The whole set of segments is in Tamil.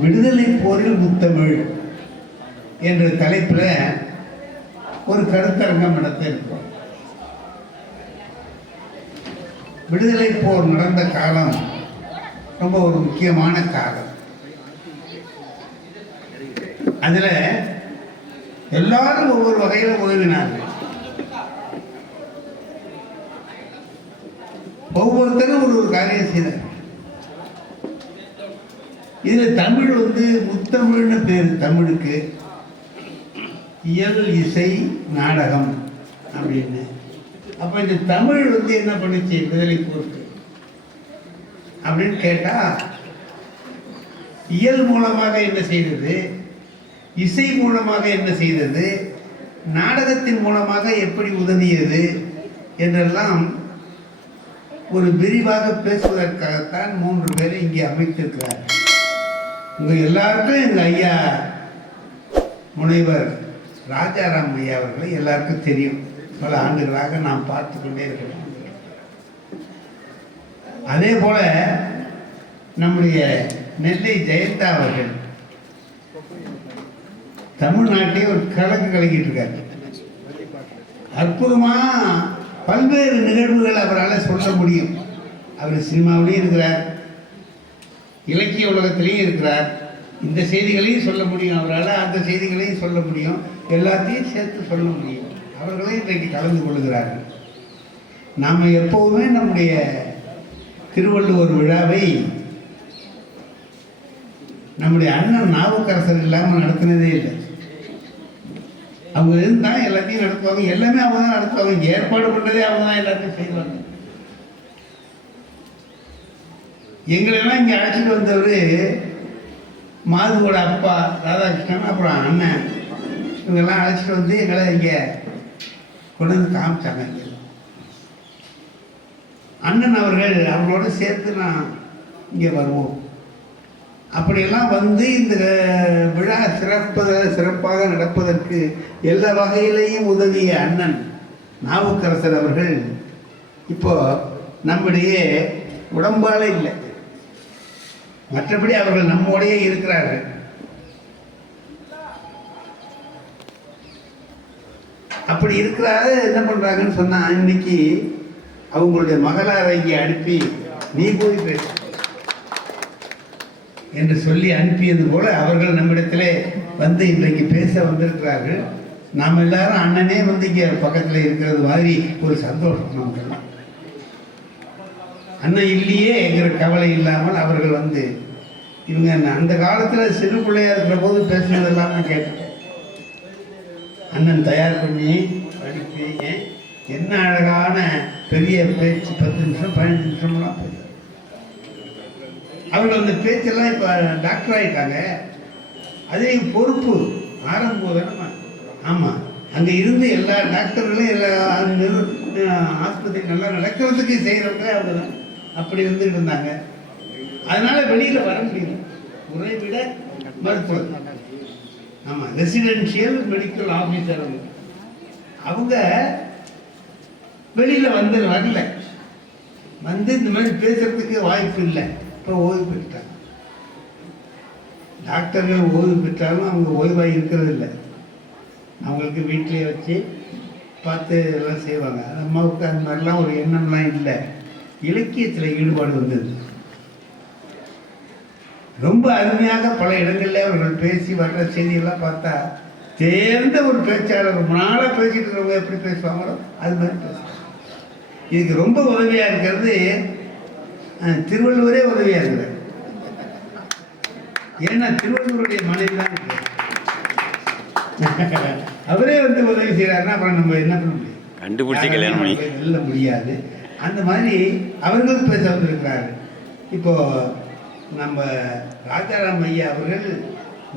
விடுதலை போரில் முத்தமிழ் என்ற தலைப்பில் ஒரு கருத்தரங்கம் நடத்த இருக்கிறோம். விடுதலை போர் நடந்த காலம் ரொம்ப ஒரு முக்கியமான காலம். அதில் எல்லாரும் ஒவ்வொரு வகையில் உதவினார்கள். ஒவ்வொருத்தரும் ஒரு காரியம் செய்தார். இதில் தமிழ் முத்தமிழ்னு பேர். தமிழுக்கு இயல், இசை, நாடகம் அப்படின்னு. அப்போ இந்த தமிழ் என்ன பண்ணுச்சு விடுதலை போருக்கு அப்படின்னு கேட்டால், இயல் மூலமாக என்ன செய்தது, இசை மூலமாக என்ன செய்தது, நாடகத்தின் மூலமாக எப்படி உதவியது என்றெல்லாம் ஒரு விரிவாக பேசுவதற்காகத்தான் 3 பேரை இங்கே அமைத்திருக்கிறார்கள். உங்கள் எல்லாருக்கும் எங்கள் ஐயா முனைவர் ராஜாராம் ஐயா அவர்களை எல்லாருக்கும் தெரியும். பல ஆண்டுகளாக நாம் பார்த்து கொண்டே இருக்கிறோம். அதே போல நம்முடைய நெல்லை ஜெயந்தா அவர்கள் தமிழ்நாட்டை ஒரு கலக்கு கலக்கிட்டு இருக்காரு. அற்புதமாக பல்வேறு நிகழ்வுகள் அவரால் சொல்ல முடியும். அவர் சினிமாவிலையும் இருக்கிறார், இலக்கிய உலகத்திலையும் இருக்கிறார். இந்த செய்திகளையும் சொல்ல முடியும் அவரால், அந்த செய்திகளையும் சொல்ல முடியும், எல்லாத்தையும் சேர்த்து சொல்ல முடியும். அவர்களே இன்றைக்கு கலந்து கொள்கிறார்கள். நாம் எப்போவுமே நம்முடைய திருவள்ளுவர் விழாவை நம்முடைய அண்ணன் நாவுக்கரசர் இல்லாமல் நடத்தினதே இல்லை. அவங்க இருந்தால் எல்லாத்தையும் நடத்துவாங்க. எல்லாமே அவங்க தான் நடத்துவாங்க. ஏற்பாடு பண்ணதே அவங்க தான் எல்லாத்தையும் செய்வாங்க. எங்களெல்லாம் இங்கே அழைச்சிட்டு வந்தவர் மாதுவோட அப்பா ராதாகிருஷ்ணன், அப்புறம் அண்ணன், இவங்கெல்லாம் அழைச்சிட்டு வந்து எங்களை இங்கே கொண்டு வந்து காமிச்சாங்க. அண்ணன் அவர்களோட சேர்த்து நான் இங்கே வருவோம். அப்படியெல்லாம் வந்து இந்த விழா சிறப்பாக நடப்பதற்கு எல்லா வகையிலையும் உதவிய அண்ணன் நாவுக்கரசர் அவர்கள் இப்போ நம்முடைய உடம்பால இல்லை, மற்றபடி அவர்கள் நம்மோடையே இருக்கிறார்கள். அப்படி இருக்கிறாரு. என்ன பண்ணுறாங்கன்னு சொன்னால், இன்னைக்கு அவங்களுடைய மகளாரை இங்கே அனுப்பி நீ போய் பேச என்று சொல்லி அனுப்பியது போல அவர்கள் நம்மிடத்திலே வந்து இன்றைக்கு பேச வந்திருக்கிறார்கள். நாம் எல்லாரும் அண்ணனே இங்கே பக்கத்தில் இருக்கிறது மாதிரி ஒரு சந்தோஷம் நமக்கெல்லாம். அண்ணன் இல்லையே என்கிற கவலை இல்லாமல் அவர்கள் இவங்க அந்த காலத்தில் சிறு பிள்ளையாக இருக்கிற போது பேசுனதெல்லாம் நான் கேட்டேன். அண்ணன் தயார் பண்ணி படிப்பீங்க, என்ன அழகான பெரிய பேச்சு, 10 நிமிஷம் 15 நிமிஷம்லாம் பேச. அவர்கள் அந்த பேச்செல்லாம் இப்போ டாக்டர் ஆகிட்டாங்க. அதே பொறுப்பு ஆரம்பம் தானே. ஆமாம், அங்கே இருந்து எல்லா டாக்டர்களும் எல்லா ஆஸ்பத்திரி நல்லா நடக்கிறதுக்கு செய்கிறவங்களே அவங்க தான். அப்படி இருந்தாங்க. அதனால் வெளியில் வர முடியும். உறைவிட மருத்துவர், ஆமாம், ரெசிடென்ஷியல் மெடிக்கல் ஆஃபீஸர் அவங்க வெளியில் வரல. இந்த மாதிரி பேசுறதுக்கு வாய்ப்பு இல்லை. இப்போ ஓய்வு பெற்றாங்க. டாக்டர்கள் ஓய்வு பெற்றாலும் அவங்க ஓய்வாக இருக்கிறது இல்லை. அவங்களுக்கு வீட்டிலே வச்சு பார்த்து எல்லாம் செய்வாங்க. அம்மாவுக்கு அந்த மாதிரிலாம் ஒரு எண்ணம்லாம் இல்லை. இலக்கியத்தில் ஈடுபாடு வந்தது. ரொம்ப அருமையாக பல இடங்களில் அவர்கள் பேசி வர்ற செய்தியெல்லாம் பார்த்தா தேர்ந்த ஒரு பேச்சாளர், ரொம்ப நாளாக பேசிட்டு இருக்கிறவங்க எப்படி பேசுவாங்களோ அது மாதிரி பேசுவாங்க. இதுக்கு ரொம்ப உதவியாக இருக்கிறது திருவள்ளுவரே உதவியாக இருக்கிறார். ஏன்னா திருவள்ளுவருடைய மனைவி தான் அவரே உதவி செய்கிறாருன்னா அப்புறம் நம்ம என்ன பண்ண முடியும்? கண்டுபிடிச்சி கல்யாணம் பண்ணி வெல்ல முடியாது. அந்த மாதிரி அவர்களும் பேச வந்திருக்கிறார்கள். இப்போ நம்ம ராஜாராம் ஐயா அவர்கள்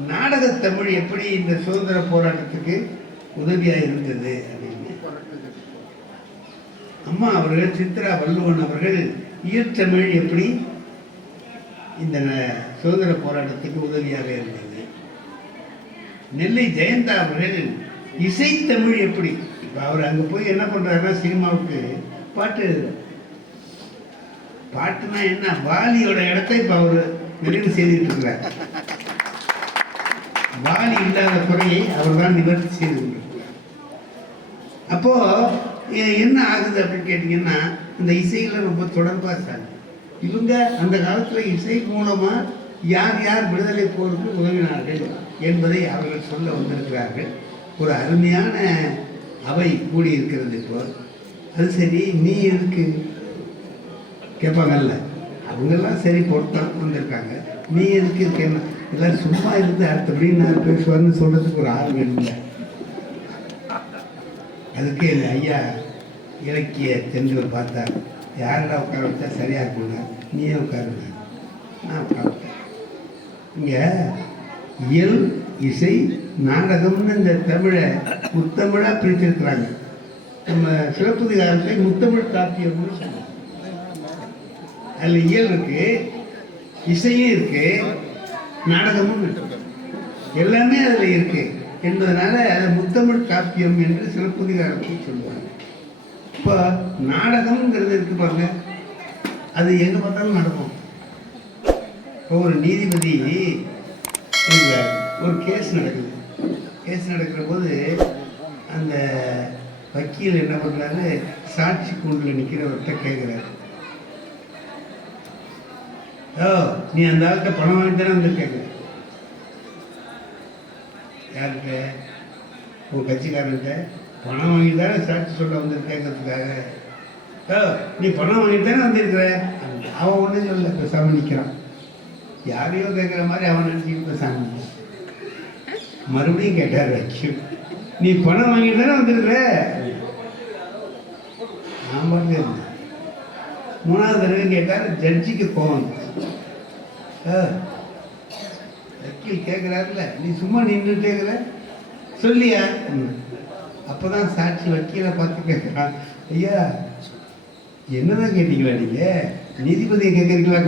நாடகத்தமிழ் எப்படி இந்த சுதந்திர போராட்டத்துக்கு உதவியாக இருந்தது அப்படின்னு, அம்மா அவர்கள் சித்ரா வள்ளுவன் அவர்கள் இயற்றமிழ் எப்படி இந்த சுதந்திர போராட்டத்துக்கு உதவியாக இருந்தது, நெல்லை ஜெயந்தா அவர்கள் இசைத்தமிழ் எப்படி. இப்போ அவர் அங்கே போய் என்ன பண்ணுறாருன்னா சினிமாவுக்கு பாட்டு எழுதுறார். பாட்டுனா என்ன, வாலியோட இடத்த இப்போ அவர் நிறைவு செய்துட்டு இருக்கிறார். வாலி இல்லாத குறையை அவர் தான் நிவர்த்தி செய்து கொண்டிருக்கிறார். அப்போ என்ன ஆகுது அப்படின்னு கேட்டீங்கன்னா, இந்த இசையில ரொம்ப தொடர்பா இருக்காங்க இவங்க. அந்த காலத்துல இசை மூலமா யார் யார் விடுதலை போருக்கு உதவினார்கள் என்பதை அவர்கள் சொல்ல வந்திருக்கிறார்கள். ஒரு அருமையான அவை கூடி இருக்கிறது. இப்போ அது சரி, நீ எதுக்கு கேட்பாங்கல்ல, அவங்கெல்லாம் சரி பொறுத்தான் வந்திருக்காங்க, நீ எதுக்கு இருக்கேன்னா எல்லாரும் சும்மா இருந்து அடுத்தபடி நான் பேசுவார்னு சொல்றதுக்கு ஒரு ஆள் வேணும்ல. அதுக்கு எங்கள் ஐயா இலக்கிய தெரிஞ்சவர் பார்த்தார், யாரடா உட்கார வச்சா சரியா இருக்குங்க, நீயே உட்காருங்க. நான் உட்காந்துட்டேன். இங்கே இயல், இசை, நாடகம்னு இந்த தமிழை முத்தமிழாக பிரித்திருக்கிறாங்க. நம்ம சிலப்பதிகாரத்தில் முத்தமிழ் காப்பியம்னு சொல்லுவோம். அதில் இயல் இருக்கு, இசையும் இருக்கு, நாடகமும் இருக்கு, எல்லாமே அதில் இருக்கு என்பதனால அதை முத்தமிழ் காப்பியம் என்று சிலப்பதிகாரத்தை சொல்லுவாங்க. இப்போ நாடகம்ங்கிறது இருக்கு பாருங்க, அது எங்கே பார்த்தாலும் நடக்கும். இப்போ ஒரு நீதிபதி ஒரு கேஸ் நடக்குது. கேஸ் நடக்கிற போது அந்த வக்கீல் என்ன பண்ணுறாரு, சாட்சி கூண்டில் நிற்கிறவர்கிட்ட கேட்குறாரு, ஓ நீ அந்த ஆள்கிட்ட பணம் வாங்கி தானே வந்து கேட்குற. யார்கிட்ட? உன் கட்சிக்காரன்கிட்ட பணம் வாங்கி தானே சாட்சி சொல்ல வந்து கேட்கறதுக்காக. ஓ நீ பணம் வாங்கிட்டு தானே வந்திருக்கிற. அவன் ஒன்றும் சொல்ல, பேசாமல் நிற்கிறான். யாரையோ கேட்குற மாதிரி அவன் நினச்சிக்கிட்டு பேசாமல் நிற்கிறான். மறுபடியும் கேட்டார் வக்கீல், நீ பணம் வாங்கிட்டு தானே வந்திருக்கிற. நான் பாட்டு இருந்தேன். மூணாவது தடவை கேட்டார், ஜட்ஜிக்கு கோவம். வக்கீல் கேட்குறாருல, நீ சும்மா நின்று கேட்குற சொல்லியா. அப்போதான் சாட்சி வக்கீலை பார்த்து கேட்குறான், ஐயா என்னதான் கேட்டீங்களா நீங்க, நீதிபதியை கேட்குறீங்களா?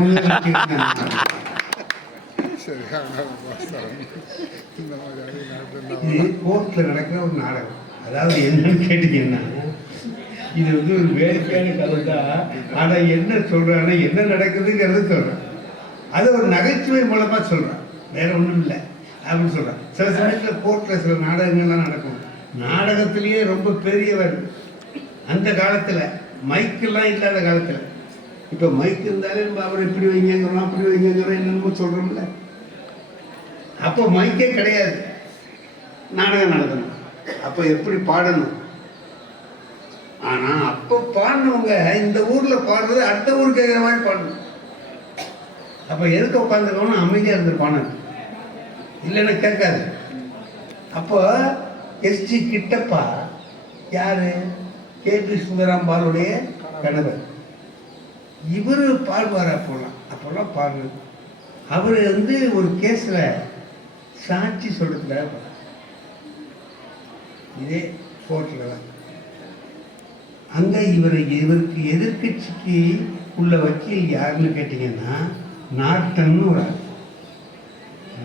இது கோர்ட்டில் நடக்கிற ஒரு நாடகம். அதாவது என்னன்னு கேட்டீங்கன்னா, இது வந்து ஒரு வேடிக்கையான கதை தான். ஆனால் என்ன சொல்றான்னா, என்ன நடக்குதுங்கிறத சொல்றான். அதை ஒரு நகைச்சுவை மூலமாக சொல்றான், வேற ஒன்றும் இல்லை அப்படின்னு சொல்றான். சில சமயத்தில் கோர்ட்டில் சில நாடகங்கள்லாம் நடக்கும். நாடகத்திலேயே ரொம்ப பெரியவர் அந்த காலத்தில், மைக்கெல்லாம் இல்லாத காலத்தில். இப்போ மைக் இருந்தாலே நம்ம அவர் இப்படி வைங்கிறோம் அப்படி வைங்கிறோம் என்னென்னமோ சொல்கிறோம்ல. அப்போ மைக்கே கிடையாது, நாடகம் நடக்கணும். அப்போ எப்படி பாடணும். ஆனால் அப்போ பாடினவங்க இந்த ஊரில் பாடுறது அடுத்த ஊர் கேட்குற மாதிரி பாடணும். அப்போ எதுக்கு உட்காந்துருக்கோம்னு அமைதியாக இருந்திருப்பானு, இல்லைன்னா கேட்காது. அப்போ எஸ்ஜி கிட்டப்பா யாரு, கேபி சுந்தராம்பாளுடைய கணவர். இவர் பாடுவார். அப்போல்லாம் பாடுறது. அவர் வந்து ஒரு கேஸில் சாட்சி சொல்றதுக்காக இதே கோர்ட்டில் தான். அங்கே இவருக்கு எதிர்கட்சிக்கு உள்ள வக்கீல் யாருன்னு கேட்டிங்கன்னா நார்டன் ஒரு ஆள்.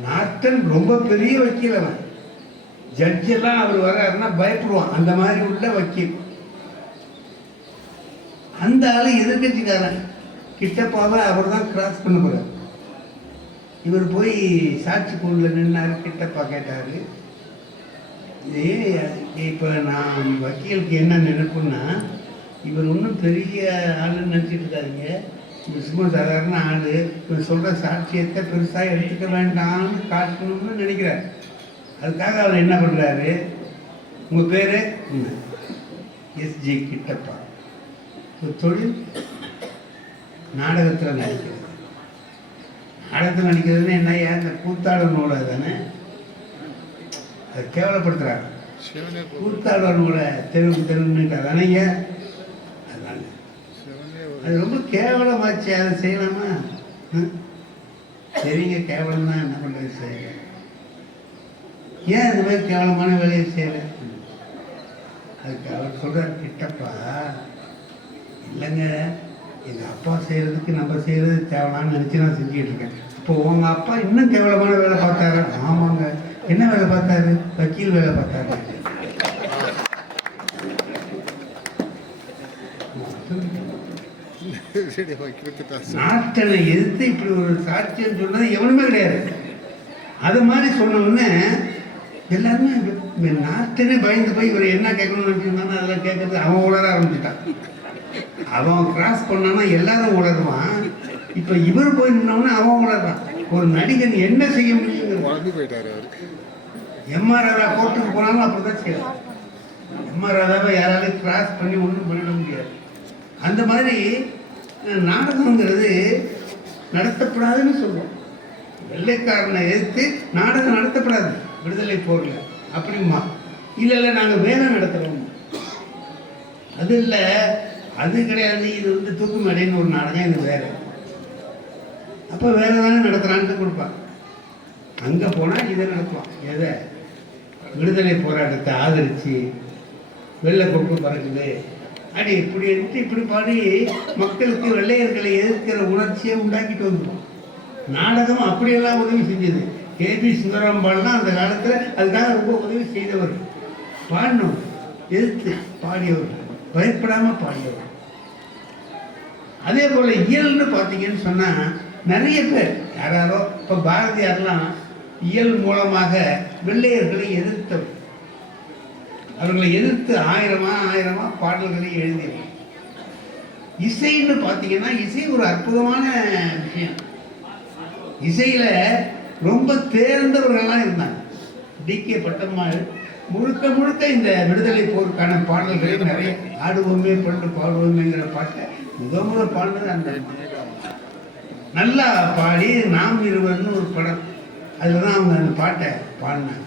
நார்டன் ரொம்ப பெரிய வக்கீல். அவன் ஜட்ஜெல்லாம் அவர் வர்றாருன்னா பயப்படுவான், அந்த மாதிரி உள்ள வக்கீல். அந்த ஆளு எதிர்கட்சிக்காரன் கிட்டப்பாவை அவர் தான் கிராஸ் பண்ண போறார். இவர் போய் சாட்சி கூண்டில் நின்னாரு. கிட்டப்பா கேட்டாரு, இதே இப்போ நான் வக்கீலுக்கு என்ன நினைப்புன்னா, இவர் ஒன்றும் பெரிய ஆளுன்னு நினச்சிட்டு இருக்காருங்க, இவர் சும்மா சாதாரண ஆள், இவர் சொல்கிற சாட்சியத்தை பெருசாக எடுத்துக்க வேண்டாம்னு காட்டணும்னு நினைக்கிறார். அதுக்காக அவர் என்ன பண்ணுறாரு, உங்கள் பேர் எஸ்ஜி கிட்டப்பா, தொழில் நாடகத்தில் நடிக்கிறது. நாடகத்தில் நடிக்கிறதுன்னு என்ன, இந்த கூத்தாளர் நூலை தானே, அதை கேவலப்படுத்துகிறாங்க. கூத்தாளர் நூலை தெருவுன்னுட்டா தானேங்க, அதனால அது ரொம்ப கேவலமாச்சு. அதை செய்யலாமா? சரிங்க, கேவலம் தான், என்ன பண்ணுறது, செய்யல. ஏன் இந்த மாதிரி கேவலமான வேலையை செய்யலை? அதுக்கு அவர் சொல்கிறார், கிட்டப்பா இல்லைங்க, எங்கள் அப்பா செய்கிறதுக்கு நம்ம செய்கிறது தேவலான்னு நினச்சி நான் செஞ்சுக்கிட்டு இருக்கேன். இப்போ உங்கள் அப்பா இன்னும் கேவலமான வேலை பார்த்தாரு. ஆமாங்க, என்ன வேலை பார்த்தாரு? வக்கீல் வேலை பார்த்தாரு. நாட்டனை எதிர்த்து இப்படி ஒரு சாட்சியம் சொன்னது எவனுமே கிடையாது. அது மாதிரி சொன்ன உடனே எல்லாருமே நாட்டனே பயந்து போய் இவர் என்ன கேட்கணும்னு நினச்சிருந்தானோ அதெல்லாம் கேட்கறது அவன் உளர ஆரம்பிச்சுட்டான். அவன் கிராஸ் பண்ணான்னா எல்லாரும் உளருவான். இப்போ இவர் போய் நின்னவொன்னே அவன் உளறான். ஒரு நடிகன் என்ன செய்ய முடியும்? எம்ஆர் ராதா கோர்ட்டுக்கு போனாலும் அப்படிதான் செய்யலாம். எம்ஆர் ராதாவை யாராலையும் கிராஸ் பண்ணி ஒன்றும் பண்ணிட முடியாது. அந்த மாதிரி நாடகங்கிறது நடத்தப்படாதுன்னு சொல்லுவோம். வெள்ளைக்காரனை எதிர்த்து நாடகம் நடத்தப்படாது விடுதலை போரில் அப்படிமா. இல்லை நாங்கள் வேலை நடத்துகிறோம், அது இல்லை, அது கிடையாது. இது வந்து தூக்கு மேடைன்னு ஒரு நாடகம், இது வேறு. அப்போ வேறு தானே நடத்துகிறான்ட்டு கொடுப்பான். அங்கே போனால் இதை நடத்துவான். எதை? விடுதலை போராட்டத்தை ஆதரித்து வெள்ளை கொக்கு பறக்குது அடி இப்படி எடுத்து இப்படி பாடி மக்களுக்கு வெள்ளையர்களை எதிர்க்கிற உணர்ச்சியை உண்டாக்கிட்டு வந்துடும். நாடகம் அப்படியெல்லாம் உதவி செஞ்சது. கேபி சுந்தரம் பாடலாம் அந்த காலத்தில் அதுக்காக ரொம்ப உதவி செய்தவர், பாடினவர், எதிர்த்து பாடியவர், பயப்படாமல் பாடியவர். அதே போல் இயல்னு பார்த்தீங்கன்னு சொன்னால் நிறைய பேர் யாராரோ இப்போ பாரதியார்லாம் இயல் மூலமாக வெள்ளையர்களை எதிர்த்தவர். அவர்களை எதிர்த்து ஆயிரமா பாடல்களை எழுதியவர். இசைன்னு பார்த்தீங்கன்னா இசை ஒரு அற்புதமான விஷயம். இசையில் ரொம்ப தேர்ந்தவர்கள்லாம் இருந்தாங்க. டி.கே. பட்டம்மாள் முழுக்க இந்த விடுதலை போருக்கான பாடல்களை நிறைய ஆடுவோமே பண்டு பாடுவோமேங்கிற பாட்டை முதல்ல பாடுனது அந்த நல்லா பாடி நாம் இருவர்னு ஒரு படம், அதில் தான் அவங்க அந்த பாட்டை பாடினாங்க.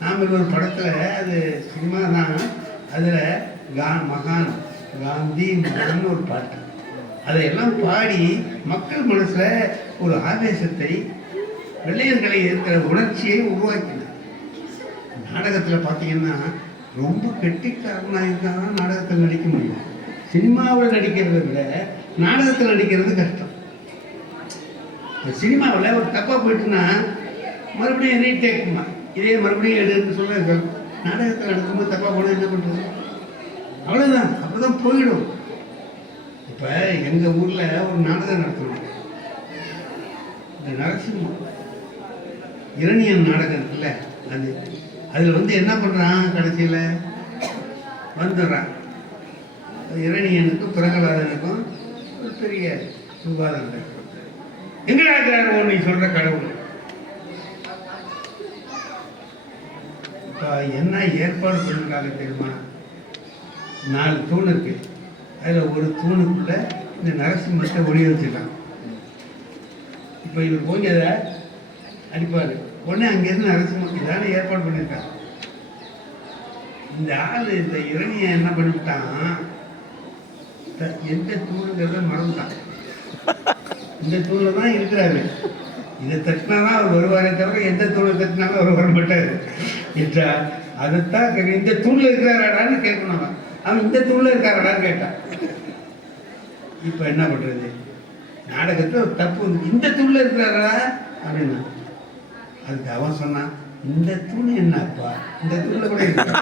நாம் இருவர் படத்தில் அது சினிமா தான். அதில் மகான் காந்தி மகான் ஒரு பாட்டு, அதையெல்லாம் பாடி மக்கள் மனசில் ஒரு ஆவேசத்தை, வெள்ளையர்களை இருக்கிற உணர்ச்சியை உருவாக்கினார். நாடகத்தில் பார்த்தீங்கன்னா ரொம்ப கெட்டிக்காரனாக இருந்தால் நாடகத்தில் நடிக்க முடியும். சினிமாவில் நடிக்கிறத விட நாடகத்தில் நடிக்கிறது கஷ்டம். சினிமாவில் ஒரு தப்பாக போயிட்டுன்னா மறுபடியும் ரீடேக்குமா, இதே மறுபடியும் எடுன்னு சொல்ல இருக்கணும். நாடகத்தில் நடக்கும்போது தப்பாக போனால் என்ன பண்ணுறது? அவ்வளோதான், அப்போ தான் போயிடும். இப்போ எங்கள் ஊரில் ஒரு நாடகம் நடத்தணும். இந்த நரசிம்மம் இரணியன் நாடகம் இருக்குல்ல, அதில் வந்து என்ன பண்ணுறான், கடைசியில் வந்துடுறான். இரணியனுக்கும் பிரகலாதனுக்கும் ஒரு பெரிய விவாதம். எங்கடா இருக்கிறாரோ நீ சொல்கிற கடவுள்? இப்போ என்ன ஏற்பாடு பண்ணிருக்காங்க தெரியுமா? 4 தூண் இருக்கு. அதில் ஒரு தூணுக்குள்ள இந்த நரசிம்மத்தை ஒளி வச்சுட்டான். இப்போ இவர் போய் அதை அடிப்பார். உடனே அங்கேருந்து நரசிம்மம் இதான ஏற்பாடு பண்ணியிருக்காங்க. இந்த ஆள் இந்த இரணியை என்ன பண்ணிவிட்டான், எந்த தூணுங்கிறத மறந்துட்டான். இந்த தூணில் தான் இருக்கிறாரு. இதை தட்டினா தான் அவர் வருவாரே தவிர எந்த தூணை தட்டினாலும் அவர் வர மாட்டார் என்றா. அதைத்தான் இந்த தூணில் இருக்கிறாராடான்னு கேட்கணும். அவன் இந்த தூணில் இருக்காராடான்னு கேட்டான். இப்போ என்ன பண்ணுறது? நாடகத்தில் ஒரு தப்பு வந்து இந்த தூணில் இருக்கிறாரா அப்படின்னா, அதுக்கு அவன் சொன்னான், இந்த தூண் என்னப்பா, இந்த தூணில் கூட இருக்கா?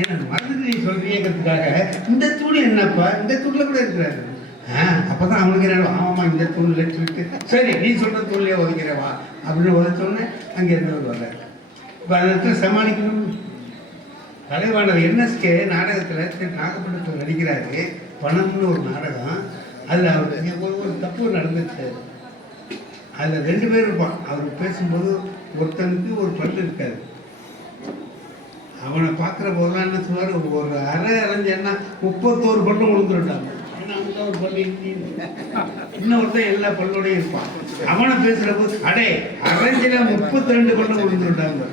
ஏன்னா மறந்துட்டு நீ சொல்றீங்கிறதுக்காக இந்த தூண் என்னப்பா, இந்த தூணில் கூட இருக்கிறாரு. அப்போதான் அவனுக்கு என்ன, ஆமாம்மா இந்த தூணில் சொல்லிட்டு சரி நீ சொல்கிற தூண்லேயே ஒதுக்கிறவா அப்படின்னு உதச்சோடனே அங்கே இருந்தவர் வர்றாரு. இப்போ அந்த இடத்துல சமாளிக்கணும். கலைவாணர் என்எஸ்கே நாடகத்தில் நாகப்பட்டினத்தில் நடிக்கிறாரு. பணம்னு ஒரு நாடகம். அதில் அவர் ஒரு தப்பு நடந்துச்சு. அதில் 2 பேர் இருப்பான். அவர் பேசும்போது ஒருத்தனுக்கு ஒரு பல்லு இருக்காது. அவனை பார்க்குற போதெல்லாம் என்ன சொல்லுவார், ஒரு அரைஞ்சேன்னா 31 பல்லும் விழுந்துருட்டாங்க. ஒரு பல்லு இன்னொருத்தன் எல்லா பல்லோடையும் இருப்பான். அவனை பேசுகிற போது அடே அரைஞ்சில 32 பல்லும் விழுந்துருட்டாங்க.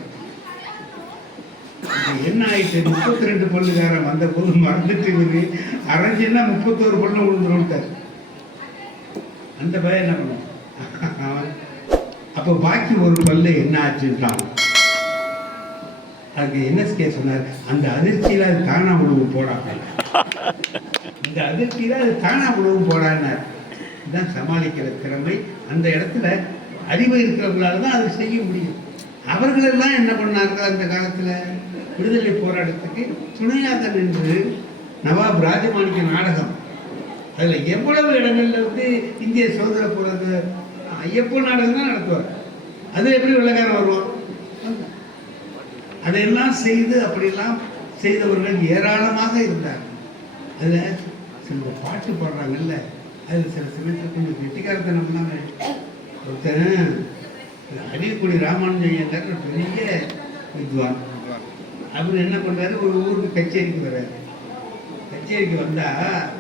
என்ன ஆயிடுச்சு, 32 பல்லுக்காரன் வந்த போது மறந்துட்டு இருக்கு, அரைஞ்சின்னா 31 பல்லும் விழுந்துருட்டார். அந்த பையன் என்ன பண்ணுவான், அப்போ பாக்கி ஒரு பல்லு என்ன ஆச்சுட்டான். அதுக்கு என்எஸ்கே சொன்னார், அந்த அதிர்ச்சியில் அது தானா உணவு போடாங்க, இந்த அதிர்ச்சியில் அது தானா உணவு போடான்னார். இதுதான் சமாளிக்கிற திறமை. அந்த இடத்துல அறிவு இருக்கிறவங்களால தான் அதை செய்ய முடியும். அவர்களெல்லாம் என்ன பண்ணாங்க, அந்த காலத்தில் விடுதலை போராட்டத்துக்கு துணையாக நின்று நவாப் ராஜமாணிக்க நாடகம் அதில் எவ்வளவு இடங்கள்ல வந்து இந்திய சுதந்திர போகிறது ஐயப்ப நாடகம் தான் நடத்துவார். அது எப்படி வெள்ளைக்காரன் வருவான்? அதையெல்லாம் செய்து அப்படியெல்லாம் செய்தவர்கள் ஏராளமாக இருந்தார். அதில் சில பாட்டு பாடுறாங்கல்ல, அதில் சில சமயத்தில் கொஞ்சம் கெட்டிக்காரத்தனம்லாம் ஒருத்தன் அரியக்குடி ராமானுஜ ஐயங்கார் பெரிய வித்வான். அவர் என்ன பண்ணுறாரு, ஒரு ஊருக்கு கச்சேரிக்கு வர்றாரு. கச்சேரிக்கு வந்தால்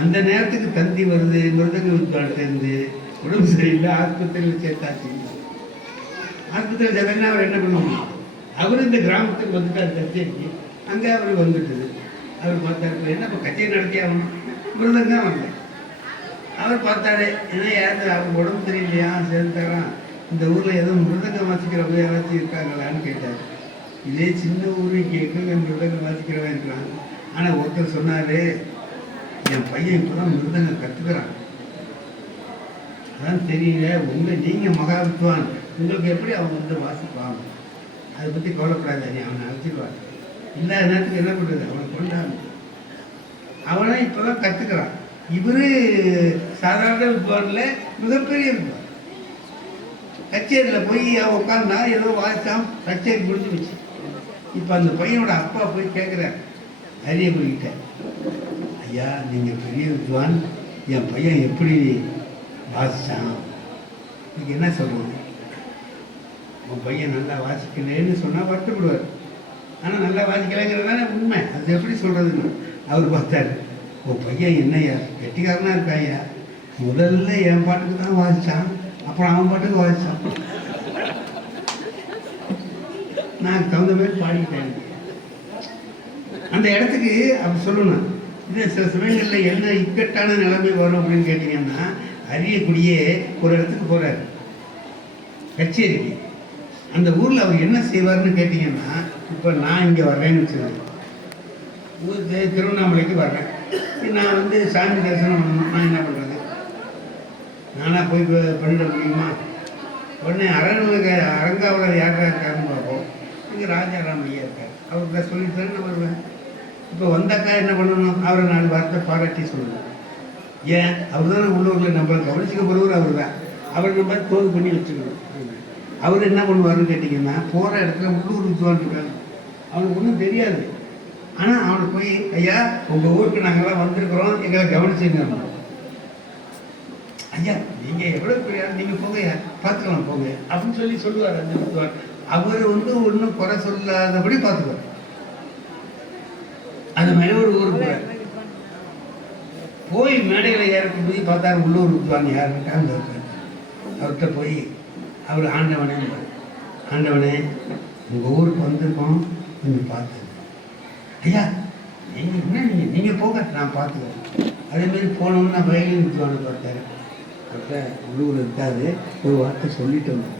அந்த நேரத்துக்கு தந்தி வருது, மிருதங்க வித்வான்கிட்டேருந்து உடம்பு சரியில்லை, ஆஸ்பத்திரியில் சேர்த்தாச்சு. ஆஸ்பத்திரியில் சேர்த்தாங்கன்னா அவர் என்ன பண்ண முடியும்? அவர் இந்த கிராமத்துக்கு வந்துட்டார் கச்சேரிக்கு. அங்கே அவர் வந்துட்டுது. அவர் பார்த்தாரு, என்ன இப்போ கச்சேரி நடத்தி ஆகணும், மிருதங்க வரல. அவர் பார்த்தாரு, ஏன்னா யாரு அவங்க உடம்பு சரியில்லையா சேர்ந்தாராம், இந்த ஊரில் எதுவும் மிருதங்க வாசிக்கிறவங்க யாராச்சும் இருக்காங்களான்னு கேட்டார். இதே சின்ன ஊரு கேட்குங்க மிருதங்க வாசிக்கிறவன் இருக்கிறாங்க. ஆனால் ஒருத்தர் சொன்னார், என் பையன் இப்போ தான் மிருதங்க கற்றுக்கிறான். அதான் தெரியல, நீங்கள் மகா வித்வான், உங்களுக்கு எப்படி அவங்க வந்து வாசிப்பாங்க, அதை பற்றி கவலைப்படாத, நீ அவனை அழைச்சிடுவார். இல்லாத நேரத்துக்கு என்ன பண்ணுறது, அவனை கொண்டாங்க. அவனை இப்போ தான் கற்றுக்கிறான். இவர் சாதாரண வித்வானில் மிகப்பெரிய வித்வான். கச்சேரியில் போய் அவன் உட்காந்தா ஏதோ வாசித்தான், கச்சேரி முடிஞ்சு வச்சு. இப்போ அந்த பையனோட அப்பா போய் கேட்குறார் அரியக்குடிக்கிட்ட, ஐயா நீங்கள் பெரிய வித்வான், என் பையன் எப்படி வாசித்தான், இதுக்கு என்ன சொல்கிறது? உன் பையன் நல்லா வாசிக்கலன்னு சொன்னால் வருத்தப்படுவார். ஆனால் நல்லா வாசிக்கலைங்கிறதான உண்மை. அது எப்படி சொல்கிறதுன்னு அவர் பார்த்தாரு. உன் பையன் என்னையா கெட்டிக்காரனாக இருக்காயா, முதல்ல என் பாட்டுக்கு தான் வாசித்தான், அப்புறம் அவன் பாட்டுக்கு வாசித்தான், நான் தகுந்த மாதிரி பாடிட்டேன். அந்த இடத்துக்கு அப்படி சொல்லணும். இது சில சமயங்களில் என்ன இக்கட்டான நிலைமை வரும் அப்படின்னு கேட்டிங்கன்னா, அரியக்குடியே ஒரு இடத்துக்கு போகிறார் கச்சேரிக்கு. அந்த ஊரில் அவர் என்ன செய்வார்னு கேட்டிங்கன்னா, இப்போ நான் இங்கே வர்றேன்னு வச்சுருக்கேன், திருவண்ணாமலைக்கு வர்றேன், நான் வந்து சாமி தரிசனம் பண்ணணும். நான் என்ன பண்ணுறது, நானாக போய் பண்ணிட முடியுமா? உடனே அரங்காவலர் யாராக இருக்காருன்னு பார்ப்போம். இங்கே ராஜாராம் ஐயா இருக்கார், அவர்கிட்ட சொல்லிட்டு தானே நான் வருவேன். இப்போ வந்தாக்கா என்ன பண்ணணும், அவரை 4 வார்த்தை பாராட்டி சொல்லணும். ஏன், அவர் தானே உள்ளூரில் நம்மளை கவனிச்சுக்க போகிறவர் அவர் தான். அவர் நம்ம தோது பண்ணி வச்சுக்கணும். அவர் என்ன பண்ணுவார்னு கேட்டிங்கன்னா, போகிற இடத்துல உள்ளூர் வித்வான் இருக்காங்க, அவனுக்கு ஒன்றும் தெரியாது. ஆனால் அவனுக்கு போய், ஐயா உங்கள் ஊருக்கு நாங்கள்லாம் வந்திருக்கிறோம், எங்களை கவனிச்சுங்க. ஐயா நீங்கள் எவ்வளோ பெரிய, நீங்கள் போங்க ஐயா, பார்த்துக்கலாம் போங்க அப்படின்னு சொல்லி சொல்லுவார் அந்த வித்வான். அவர் வந்து ஒன்றும் குறை சொல்லாதபடி பார்த்துக்குவார். அந்த மாதிரி ஒரு ஊருக்கு போய் மேடையில் ஏறக்கும் போய் பார்த்தாரு உள்ளூர் வித்வான் யாருக்கிட்ட அங்கே இருக்கார். அவர்கிட்ட போய் அவர் ஆண்டவனே, ஆண்டவனே உங்கள் ஊருக்கு வந்திருக்கோம், கொஞ்சம் பார்த்து. ஐயா நீங்கள் என்ன நீங்கள் போக, நான் பார்த்துக்கிறேன். அதேமாரி போனோம்னு நான் வயலின் வித்வானை பார்த்தாரு. அவர்கிட்ட உள்ளூர் இருக்காது, ஒரு வார்த்தை சொல்லிட்டு வந்தோம்.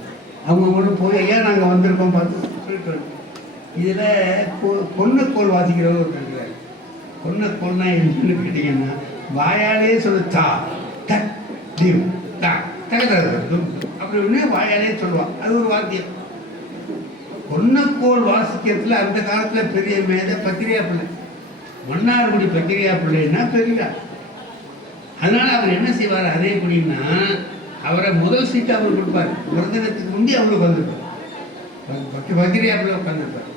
அவங்க மட்டும் போய், ஐயா நாங்கள் வந்திருக்கோம் பார்த்து சொல்லிட்டு வந்தோம். இதில் பொன்னக்கோள் வாசிக்கிறவர் இருக்கிறார். பொன்னக்கோள்னா என்னன்னு கேட்டிங்கன்னா, வாயாலே சொல்லு தா தக் தீவ் தா தகதம் அப்படி ஒன்று வாயாலே சொல்லுவான். அது ஒரு வாத்தியம். பொன்னக்கோள் வாசிக்கிறதுல அந்த காலத்தில் பெரிய மேதை பத்திரியா பிள்ளை, மன்னார்குடி பத்திரியா பிள்ளைன்னா பெரியார். அதனால் அவர் என்ன செய்வார், அதே அப்படின்னா அவரை முதல் சீட்டு அவர் கொடுப்பார். மிருதனத்துக்கு முந்தி அவருக்கு வந்திருப்பார், பத்திரியா பிள்ளை உட்காந்துருப்பார்.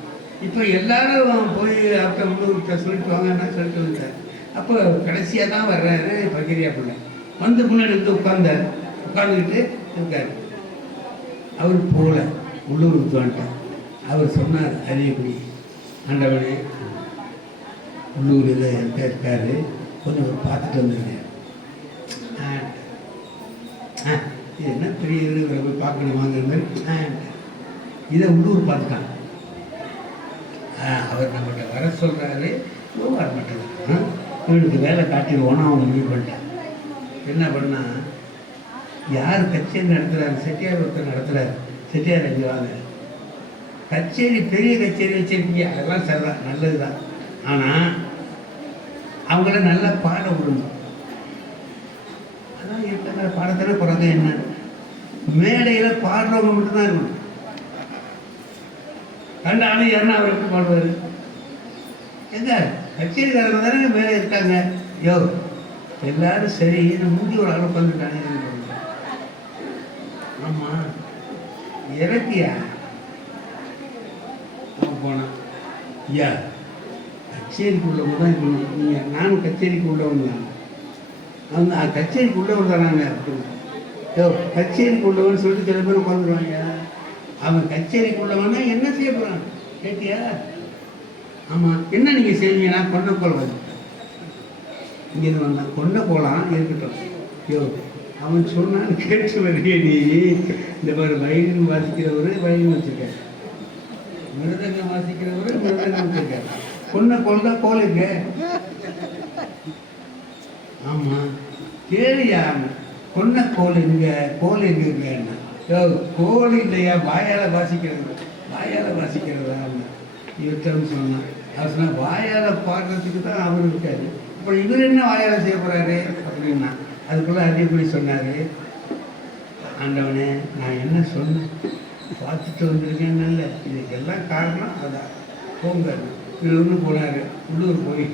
இப்போ எல்லாரும் போய் அவர்கிட்ட உள்ளூர்கிட்ட சொல்லிட்டு வாங்கன்னா சொல்லிட்டு வந்தார். அப்போ கடைசியாக தான் வர்றாரு பத்திரியா பிள்ளை. வந்து முன்னாடி வந்து உட்காந்துக்கிட்டு இருக்கார். அவர் போகல உள்ளூர் வித்வான்ட்ட. அவர் சொன்னார், அரியக்குடி ஆண்டவனே உள்ளூர் இதை என்கிட்ட இருக்காரு, கொஞ்சம் பார்த்துட்டு வந்துருங்க. இது என்ன பெரிய இவரை போய் பார்க்கணுமாங்கிற மாதிரி இதை உள்ளூர் பார்த்துட்டான். அவர் நம்மகிட்ட வர சொல்கிறாரு, வர மாட்டேங்க, இவனுக்கு வேலை காட்டிடுவோன்னா அவன் முடிவு பண்ணிட்டான். என்ன பண்ணால், யார் கச்சேரி நடத்துகிறாரு, செட்டியார் ஒருத்தர் நடத்துகிறாரு, செட்டியார் அங்கே வாங்க, கச்சேரி பெரிய கச்சேரி வச்சுருக்கீங்க, அதெல்லாம் சரிதான், நல்லது தான். ஆனால் அவங்கள நல்லா பாட விடணும். அதான் இருக்கிற பாடத்தானே குறைங்க என்ன, மேடையில் பாடுறவங்க மட்டும்தான் இருக்கணும். கண்ட ஆளு யாருன்னா அவர் எப்படி பாடுவார்? எங்க கச்சேரிக்காரங்க தானே மேலே இருக்காங்க. யோ எல்லாரும் சரி முந்தி ஒரு ஆள் உட்காந்துட்டானே. ஆமாம் இறக்கியா அவன் போனான். ஐயா கச்சேரிக்கு உள்ளவங்க தான் இருக்கணும். நீங்கள் நானும் கச்சேரிக்கு உள்ளவன் தான். அவங்க கச்சேரிக்கு உள்ளவன் தானாங்க அப்படின்னு. கச்சேரிக்கு உள்ளவன்னு சொல்லிட்டு சில பேர் உட்காந்துருவாங்க. அவன் கச்சேரிக்கு உள்ளவன்னா என்ன செய்ய போகிறான் கேட்டியா? ஆமாம் என்ன நீங்கள் செய்வீங்கன்னா கொண்டக்கோள் வந்து இங்கேருந்து வந்தான். கொண்ட கோலாம் இருக்கட்டும். அவன் சொன்னான்னு கேட்டு வருகே நீ. இந்த மாதிரி வயலின் வாசிக்கிறவர் வயலின் வச்சுருக்காரு, மிருதங்கம் வாசிக்கிறவர் மிருதங்கம் வச்சுருக்காரு. கொண்ட கோல் தான் கோல் இங்க. ஆமாம் கேளியா கொண்ட கோல் இங்க, கோல் எங்க இருக்கேன்னா கோல் இல்லையா வாயால் வாசிக்கிறது, வாயால் வாசிக்கிறதா இவர்கிட்ட சொன்னான். அவர் சொன்னால் வாயால் பாடுறதுக்கு தான் அவர் இருக்காரு, அப்புறம் இவர் என்ன வாயால் செய்ய போகிறாரு அப்படின்னா. அதுக்குள்ளே அதிகப்படி சொன்னார், ஆண்டவனே நான் என்ன சொன்னேன் பார்த்துட்டு வந்திருக்கேன்னு இல்லை, இதுக்கெல்லாம் காரணம் அதான் போங்க. இவருன்னு போனார். உள்ளூர் போய்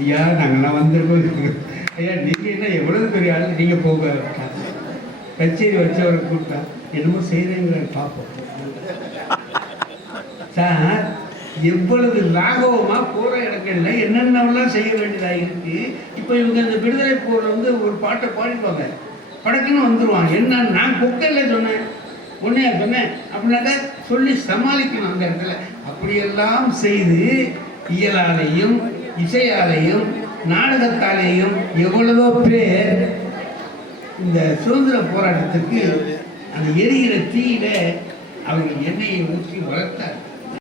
ஐயா நாங்கள்லாம் வந்திருக்கோம். ஐயா நீங்கள் என்ன எவ்வளவு பெரிய ஆள், நீங்கள் போக கச்சேரி வச்சவரை கூப்பிட்டா என்னமோ செய்கிறேங்கிற பார்ப்போம். சார் எவ்வளவு லாகவமாக போகிற இடங்கள்ல என்னென்னலாம் செய்ய வேண்டியதாக இருக்குது. இப்போ இவங்க இந்த விடுதலை போரில் வந்து ஒரு பாட்டை பாடிப்பாங்க, படக்குன்னு வந்துடுவாங்க. என்ன நான் கொக்கையில் சொன்னேன் ஒன்றையா சொன்னேன் அப்படின்னாக்கா சொல்லி சமாளிக்கணும் அந்த இடத்துல. அப்படியெல்லாம் செய்து இயலாலையும் இசையாலையும் நாடகத்தாலேயும் எவ்வளவோ பேர் இந்த சுதந்திர போராட்டத்துக்கு அந்த எரிகிற தீயில அவர்கள் எண்ணெயை ஊற்றி வளர்த்தார்.